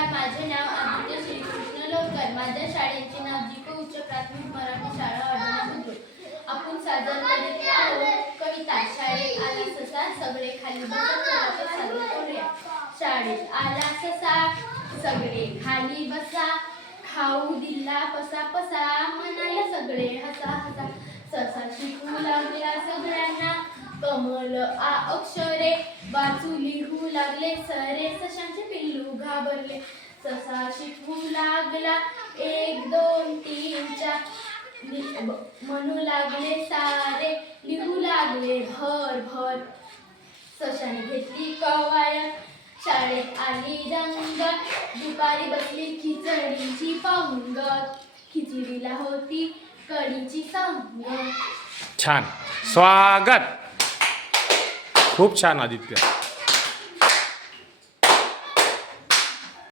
नमस्कार, माझे नाव आदित्य श्रीकृष्ण लोणकर. माझ्या शाळेचे नाव जी.क. उच्च प्राथमिक मराठी शाळा अडणा बुद्रुक. आपण सादर करीत आहोत कविता. शाळेत आला ससा, सगळे खाली बसा, चला तर सादर करूया. शाळेत आला ससा, सगळे खाली बसा, खाऊ दिला पसा पसा, म्हणाले सगळे हसा हसा. ससा शिकू लागला सगळ्यांना कमल आ अक्षरे, वाचू लिहू लागले सरे, सशांचे पिल्लू घाबरले. ससा शिकू लागला 1 2 3 4 म्हणू लागले सारे, लिहू लागले भर भर. सशाने घेतली कवायत, शाळेत आली रंगत, दुपारी बसली खिचडीची पंगत, खिचडीला होती कढीची संगत. छान, स्वागत. खूप छान आदित्य.